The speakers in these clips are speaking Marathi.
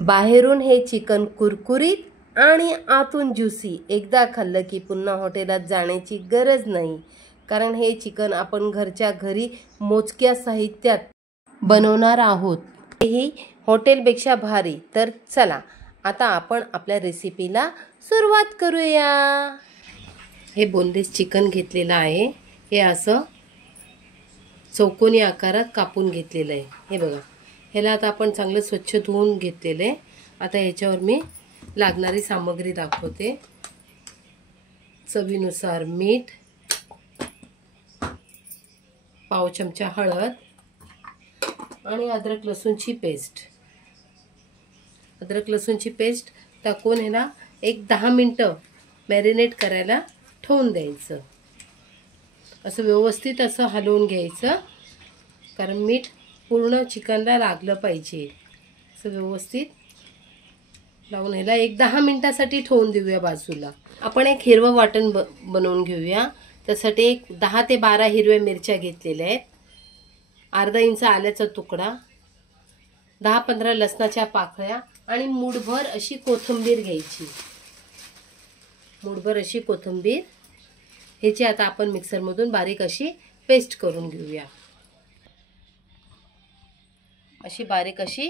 बाहेरून हे चिकन कुरकुरीत आणि आतून ज्युसी. एकदा खाल्लं की पुन्हा हॉटेलात जाण्याची गरज नाही, कारण हे चिकन आपण घरच्या घरी मोजक्या साहित्यात बनवणार आहोत. हेही हॉटेलपेक्षा भारी. तर चला आता आपण आपल्या रेसिपीला सुरुवात करूया. हे बोनलेस चिकन घेतलेलं आहे. हे असं चौकोनी आकारात कापून घेतलेलं आहे. हे बघा, ह्याला आता आपण चांगलं स्वच्छ धुवून घेतलेलं आहे. आता ह्याच्यावर मी लागणारी सामग्री दाखवते. चवीनुसार मीठ, पाव चमचा हळद आणि अद्रक लसूणची पेस्ट. अद्रक लसूणची पेस्ट टाकून ह्याला एक 10 मिनटं मॅरिनेट करायला ठेवून द्यायचं. असं व्यवस्थित असं हलवून घ्यायचं, कारण मीठ पूर्ण चिकनला लागलं पाहिजे. असं व्यवस्थित लावून ह्याला एक 10 मिनिटासाठी ठेवून देऊया बाजूला. आपण एक हिरवं वाटण बनवून घेऊया. त्यासाठी एक 10 ते 12 हिरव्या मिरच्या घेतलेल्या आहेत, अर्धा इंच आल्याचा तुकडा, 10-15 लसणाच्या पाकळ्या आणि मूठभर अशी कोथिंबीर घ्यायची. मूठभर अशी कोथिंबीर ह्याची आता आपण मिक्सरमधून बारीक अशी पेस्ट करून घेऊया. अशी बारीक अशी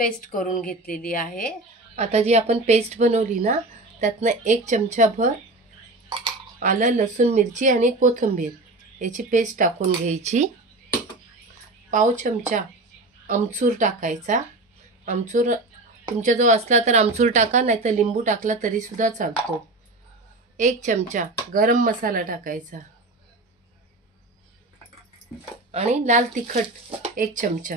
पेस्ट करून घेतलेली आहे. आता जी आपण पेस्ट बनवली ना, त्यातनं 1 चमचाभर आलं, लसूण, मिरची आणि कोथिंबीर याची पेस्ट टाकून घ्यायची. पाव चमचा आमचूर टाकायचा. आमचूर तुमच्याजवळ असला तर आमचूर टाका, नाहीतर लिंबू टाकला तरी सुद्धा चालतो. 1 चमचा गरम मसाला टाकायचा आणि लाल तिखट 1 चमचा.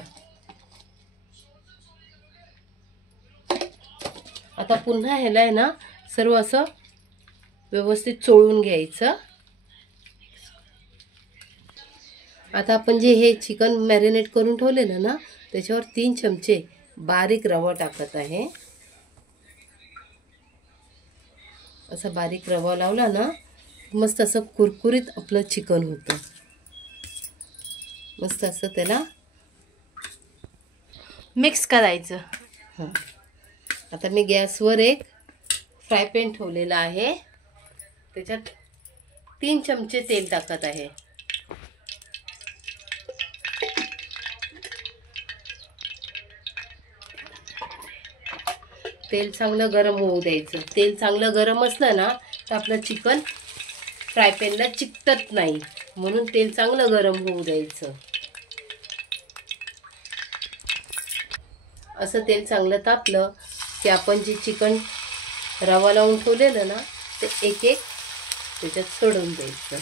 आता पुन्हा ह्याला आहे ना सर्व असं व्यवस्थित चोळून घ्यायचं. आता आपण जे हे चिकन मॅरिनेट करून ठेवलेलं ना, त्याच्यावर 3 चमचे बारीक रवा टाकत आहे. असा बारीक रवा लावला ना, मस्त असं कुरकुरीत आपलं चिकन होतं. मस्त असं त्याला मिक्स करायचं. हां, आता मी गॅसवर एक फ्राय पॅन ठेवलेला आहे. त्याच्यात 3 चमचे तेल टाकत आहे. तेल चांगलं गरम होऊ द्यायचं. तेल चांगलं गरम असलं ना तर आपलं चिकन फ्राय पॅनला चिकटत नाही, म्हणून तेल चांगलं गरम होऊ द्यायचं. असं तेल चांगलं तापलं की आपण जे चिकन रवा लावून ठेवलेलं ना, ते एक एक त्याच्यात सोडून द्यायचं.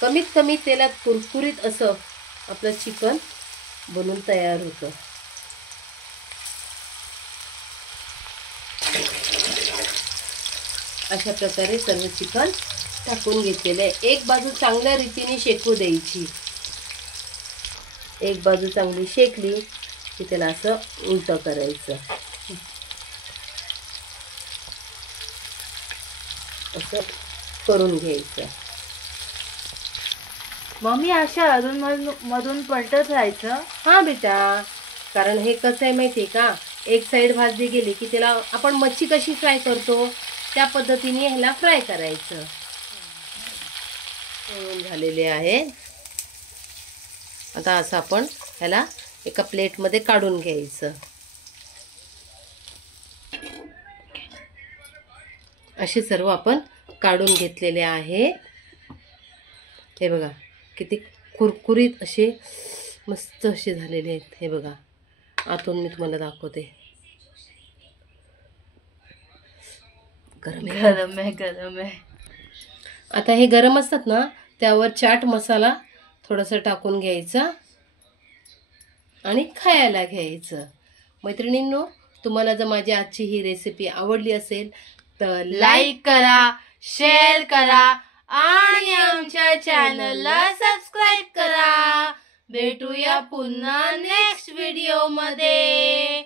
कमीत कमी तेलात कुरकुरीत असं आपलं चिकन बनून तयार होतं. अशा प्रकारे सर्व चिकन टाकून घेतलेलं आहे. एक बाजू चांगल्या रीतीने शेकू द्यायची. एक बाजू चांगली शेकली की त्याला असं उलटं करायचं. असं करून घ्यायचं. मम्मी अशा अधून मधून पलटत राहायचं. हां बेटा, कारण हे कसं आहे माहिती आहे का, एक साईड भाजली गेली की त्याला आपण मच्छी कशी फ्राय करतो त्या पद्धतीने ह्याला फ्राय करायचं. झालेले आहे. आता असं आपण ह्याला एका प्लेटमध्ये काढून घ्यायचं. असे सर्व आपण काढून घेतलेले आहे. हे बघा किती कुरकुरीत असे मस्त असे झालेले आहेत. हे बघा, आतून मी तुम्हाला दाखवते. गरम आहे. आता हे गरम असतात ना, त्यावर चाट मसाला थोडासा टाकून घ्यायचा आणि खायला घ्यायचं. मैत्रिणींनो, तुम्हाला जर माझी आजची ही रेसिपी आवडली असेल तर लाईक करा, शेअर करा आणि आमच्या चॅनलला सबस्क्राईब करा. भेटूया पुन्हा नेक्स्ट व्हिडिओ मध्ये.